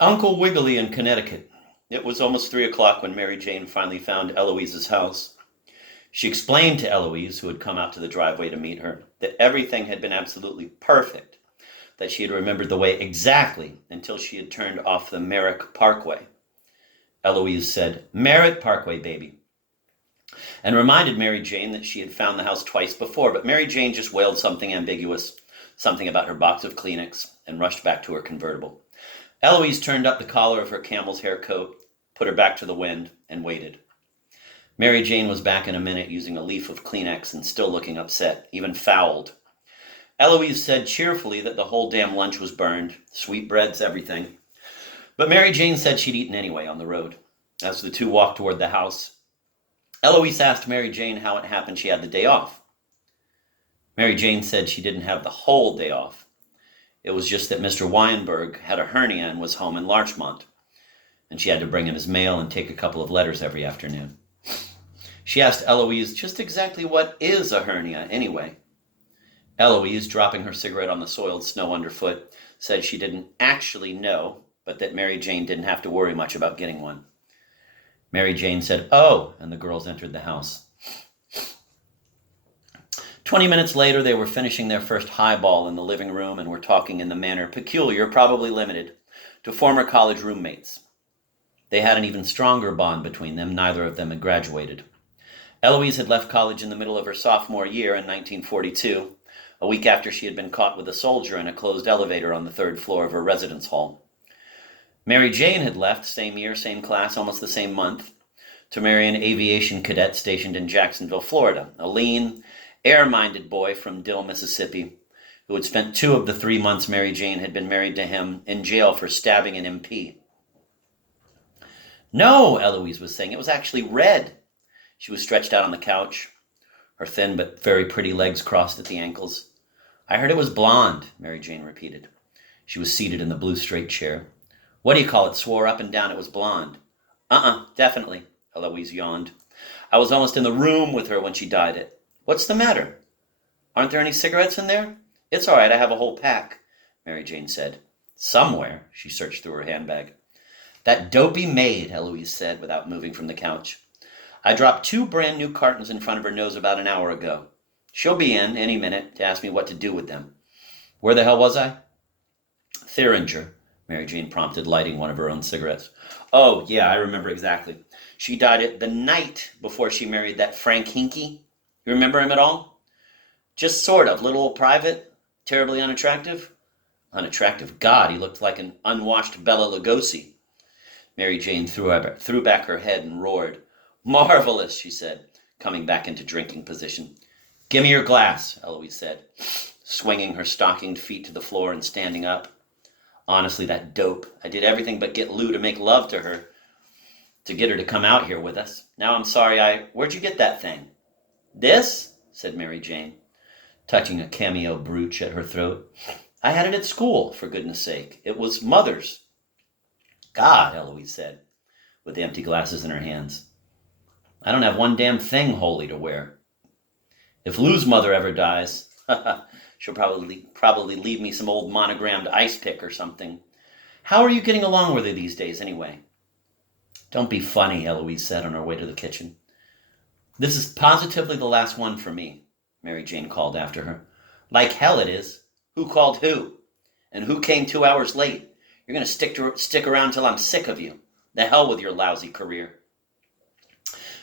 Uncle Wiggily in Connecticut. It was almost 3 o'clock when Mary Jane finally found Eloise's house. She explained to Eloise, who had come out to the driveway to meet her, that everything had been absolutely perfect, that she had remembered the way exactly until she had turned off the Merrick Parkway. Eloise said, "Merritt Parkway, baby," and reminded Mary Jane that she had found the house twice before, but Mary Jane just wailed something ambiguous, something about her box of Kleenex, and rushed back to her convertible. Eloise turned up the collar of her camel's hair coat, put her back to the wind, and waited. Mary Jane was back in a minute using a leaf of Kleenex and still looking upset, even fouled. Eloise said cheerfully that the whole damn lunch was burned, sweetbreads, everything. But Mary Jane said she'd eaten anyway on the road. As the two walked toward the house, Eloise asked Mary Jane how it happened she had the day off. Mary Jane said she didn't have the whole day off. It was just that Mr. Weinberg had a hernia and was home in Larchmont, and she had to bring him his mail and take a couple of letters every afternoon. She asked Eloise just exactly what is a hernia anyway. Eloise, dropping her cigarette on the soiled snow underfoot, said she didn't actually know, but that Mary Jane didn't have to worry much about getting one. Mary Jane said, "Oh," and the girls entered the house. 20 minutes later, they were finishing their first highball in the living room and were talking in the manner peculiar, probably limited, to former college roommates. They had an even stronger bond between them. Neither of them had graduated. Eloise had left college in the middle of her sophomore year in 1942, a week after she had been caught with a soldier in a closed elevator on the third floor of her residence hall. Mary Jane had left, same year, same class, almost the same month, to marry an aviation cadet stationed in Jacksonville, Florida, a lean, air-minded boy from Dill, Mississippi, who had spent 2 of the 3 months Mary Jane had been married to him in jail for stabbing an MP. "No," Eloise was saying, "it was actually red." She was stretched out on the couch, her thin but very pretty legs crossed at the ankles. "I heard it was blonde," Mary Jane repeated. She was seated in the blue straight chair. "What do you call it? Swore up and down it was blonde." Definitely," Eloise yawned. "I was almost in the room with her when she dyed it. What's the matter? Aren't there any cigarettes in there?" "It's all right, I have a whole pack," Mary Jane said. Somewhere, she searched through her handbag. "That dopey maid," Eloise said, without moving from the couch. "I dropped 2 brand new cartons in front of her nose about an hour ago. She'll be in any minute to ask me what to do with them. Where the hell was I?" "Thiringer," Mary Jane prompted, lighting one of her own cigarettes. "Oh, yeah, I remember exactly. She died it the night before she married that Frank Hinkie. You remember him at all?" "Just sort of. Little old private. Terribly unattractive." "Unattractive? God, he looked like an unwashed Bela Lugosi." Mary Jane threw back her head and roared. "Marvelous," she said, coming back into drinking position. "Give me your glass," Eloise said, swinging her stockinged feet to the floor and standing up. "Honestly, that dope. I did everything but get Lou to make love to her, to get her to come out here with us. Now I'm sorry Where'd you get that thing?" "This?" said Mary Jane, touching a cameo brooch at her throat. "I had it at school, for goodness sake. It was Mother's." "God," Eloise said, with the empty glasses in her hands. "I don't have one damn thing holy to wear. If Lou's mother ever dies, she'll probably leave me some old monogrammed ice pick or something. How are you getting along with her these days, anyway?" "Don't be funny," Eloise said on her way to the kitchen. "This is positively the last one for me," Mary Jane called after her. "Like hell it is. Who called who? And who came 2 hours late? You're going to stick around till I'm sick of you. The hell with your lousy career."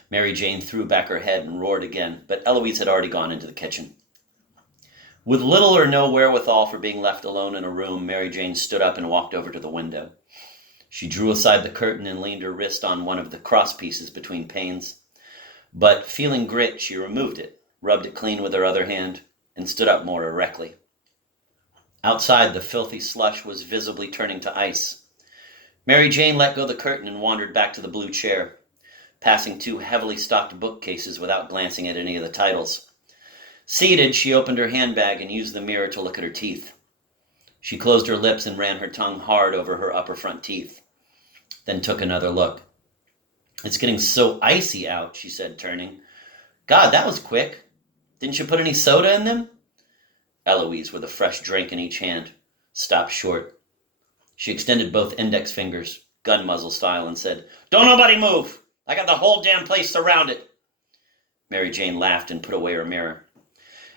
Mary Jane threw back her head and roared again, but Eloise had already gone into the kitchen. With little or no wherewithal for being left alone in a room, Mary Jane stood up and walked over to the window. She drew aside the curtain and leaned her wrist on one of the cross pieces between panes. But, feeling grit, she removed it, rubbed it clean with her other hand, and stood up more erectly. Outside, the filthy slush was visibly turning to ice. Mary Jane let go the curtain and wandered back to the blue chair, passing 2 heavily stocked bookcases without glancing at any of the titles. Seated, she opened her handbag and used the mirror to look at her teeth. She closed her lips and ran her tongue hard over her upper front teeth, then took another look. "It's getting so icy out," she said, turning. "God, that was quick. Didn't you put any soda in them?" Eloise, with a fresh drink in each hand, stopped short. She extended both index fingers, gun muzzle style, and said, "Don't nobody move! I got the whole damn place surrounded." Mary Jane laughed and put away her mirror.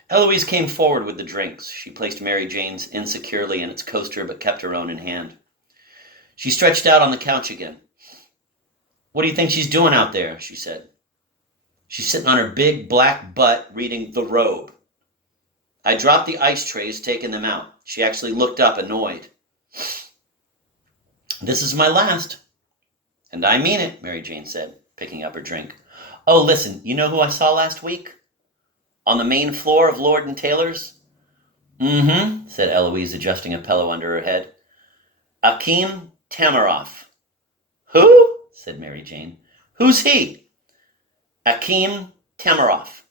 Eloise came forward with the drinks. She placed Mary Jane's insecurely in its coaster, but kept her own in hand. She stretched out on the couch again. "What do you think she's doing out there?" she said. "She's sitting on her big black butt reading The Robe. I dropped the ice trays, taking them out. She actually looked up, annoyed. This is my last." "And I mean it," Mary Jane said, picking up her drink. "Oh, listen, you know who I saw last week? On the main floor of Lord & Taylor's?" "Mm-hmm," said Eloise, adjusting a pillow under her head. "Akim Tamaroff." "Who?" said Mary Jane. "Who's he?" "Akim Tamaroff.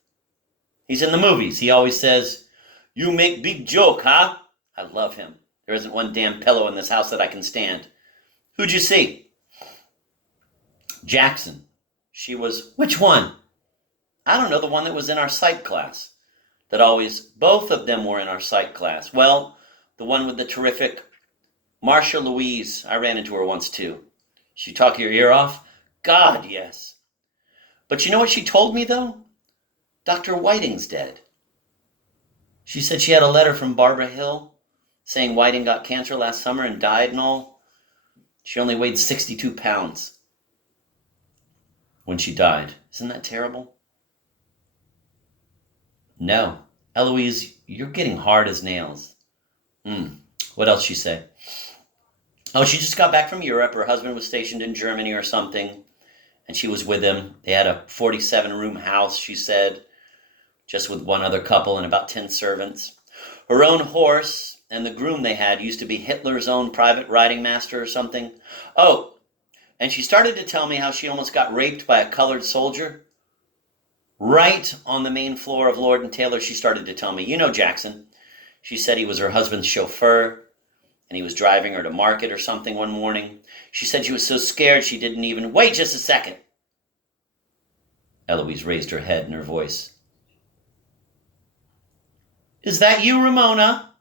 He's in the movies. He always says, 'You make big joke, huh?' I love him. There isn't one damn pillow in this house that I can stand." "Who'd you see?" "Jackson. She was..." "Which one?" "I don't know, the one that was in our psych class. Both of them were in our psych class. Well, the one with the terrific Marcia Louise. I ran into her once too." "She talk your ear off?" "God, yes." "But you know what she told me, though? Dr. Whiting's dead. She said she had a letter from Barbara Hill saying Whiting got cancer last summer and died and all. She only weighed 62 pounds when she died. Isn't that terrible?" "No. Eloise, you're getting hard as nails." What else she say?" "Oh, she just got back from Europe. Her husband was stationed in Germany or something, and she was with him. They had a 47-room house, she said, just with one other couple and about 10 servants. Her own horse and the groom they had used to be Hitler's own private riding master or something. Oh, and she started to tell me how she almost got raped by a colored soldier. Right on the main floor of Lord & Taylor, she started to tell me. You know Jackson. She said he was her husband's chauffeur, and he was driving her to market or something one morning. She said she was so scared she didn't even... Wait just a second." Eloise raised her head and her voice. "Is that you, Ramona?"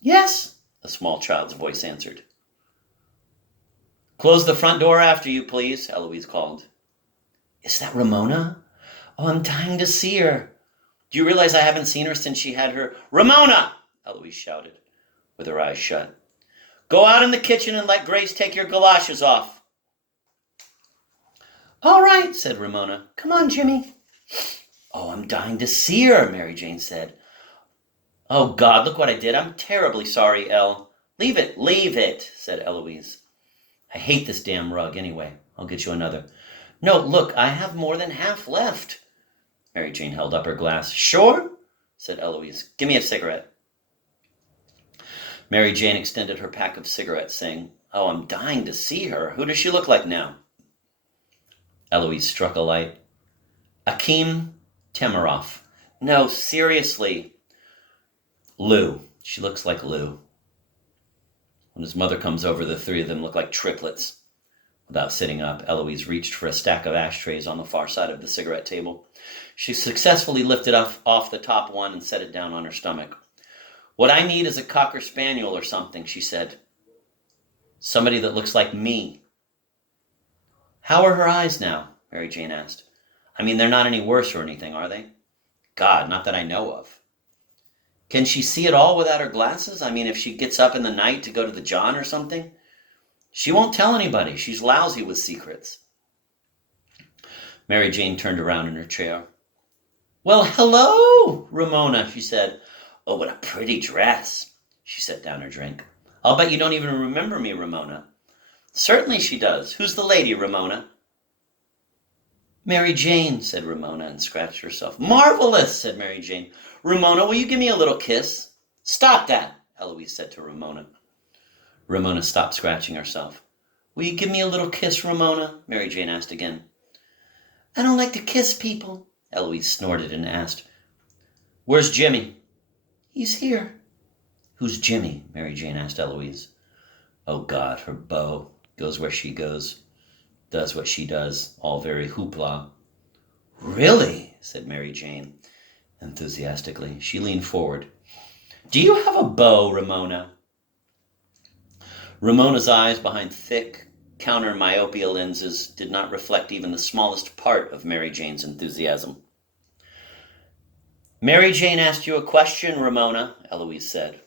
"Yes," a small child's voice answered. "Close the front door after you, please," Eloise called. "Is that Ramona? Oh, I'm dying to see her. Do you realize I haven't seen her since she had her..." "Ramona!" Eloise shouted, with her eyes shut. "Go out in the kitchen and let Grace take your galoshes off." "All right," said Ramona. "Come on, Jimmy." "Oh, I'm dying to see her," Mary Jane said. "Oh, God, look what I did. I'm terribly sorry, Elle." Leave it," said Eloise. "I hate this damn rug anyway. I'll get you another." "No, look, I have more than half left." Mary Jane held up her glass. "Sure?" said Eloise. "Give me a cigarette." Mary Jane extended her pack of cigarettes, saying, "Oh, I'm dying to see her. Who does she look like now?" Eloise struck a light. "Akim Tamaroff. No, seriously. Lou. She looks like Lou." When his mother comes over, the three of them look like triplets. Without sitting up, Eloise reached for a stack of ashtrays on the far side of the cigarette table. She successfully lifted off the top one and set it down on her stomach. "What I need is a Cocker Spaniel or something," she said. "Somebody that looks like me." "How are her eyes now?" Mary Jane asked. "I mean, they're not any worse or anything, are they?" "God, not that I know of." "Can she see at all without her glasses? I mean, if she gets up in the night to go to the John or something?" "She won't tell anybody. She's lousy with secrets." Mary Jane turned around in her chair. "Well, hello, Ramona," she said. "Oh, what a pretty dress." She set down her drink. "I'll bet you don't even remember me, Ramona." "Certainly she does. Who's the lady, Ramona?" "Mary Jane," said Ramona, and scratched herself. "Marvelous," said Mary Jane. "Ramona, will you give me a little kiss?" "Stop that," Eloise said to Ramona. Ramona stopped scratching herself. "Will you give me a little kiss, Ramona?" Mary Jane asked again. "I don't like to kiss people," Eloise snorted and asked. "Where's Jimmy?" "He's here." "Who's Jimmy?" Mary Jane asked Eloise. Oh, God, her beau goes where she goes, does what she does, all very hoopla. "Really?" said Mary Jane enthusiastically. She leaned forward. "Do you have a beau, Ramona?" Ramona's eyes behind thick, counter-myopia lenses did not reflect even the smallest part of Mary Jane's enthusiasm. Mary Jane asked you a question, Ramona, Eloise said.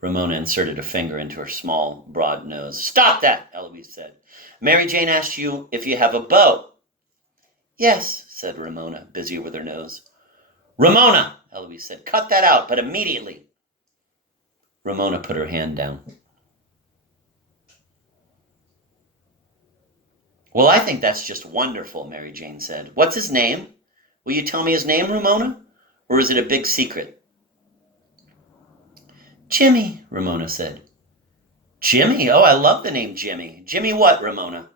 Ramona inserted a finger into her small, broad nose. Stop that, Eloise said. Mary Jane asked you if you have a beau. Yes, said Ramona, busy with her nose. Ramona, Eloise said, cut that out, but immediately. Ramona put her hand down. Well, I think that's just wonderful, Mary Jane said. What's his name? Will you tell me his name, Ramona? Or is it a big secret? Jimmy, Ramona said. Jimmy? Oh, I love the name Jimmy. Jimmy what, Ramona?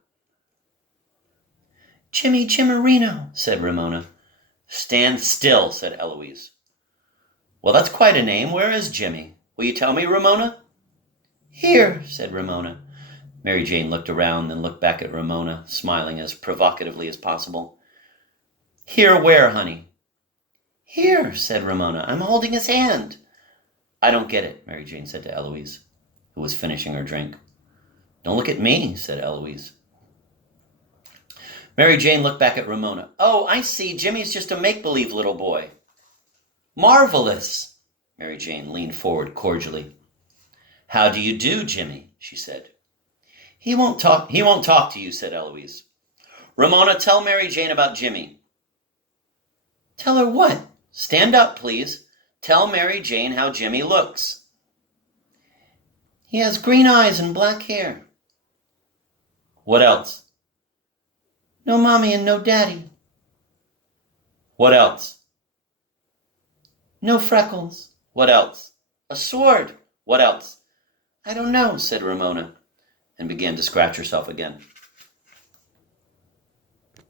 Jimmy Jimmerino, said Ramona. Stand still, said Eloise. Well, that's quite a name. Where is Jimmy? Will you tell me, Ramona? Here, said Ramona. Mary Jane looked around, then looked back at Ramona, smiling as provocatively as possible. Here where, honey? Here, said Ramona. I'm holding his hand. I don't get it, Mary Jane said to Eloise, who was finishing her drink. Don't look at me, said Eloise. Mary Jane looked back at Ramona. Oh, I see. Jimmy's just a make-believe little boy. Marvelous! Mary Jane leaned forward cordially. How do you do, Jimmy? She said. He won't talk to you, said Eloise. Ramona, tell Mary Jane about Jimmy. Tell her what? Stand up, please. Tell Mary Jane how Jimmy looks. He has green eyes and black hair. What else? No mommy and no daddy. What else? No freckles. What else? A sword. What else? I don't know, said Ramona, and began to scratch herself again.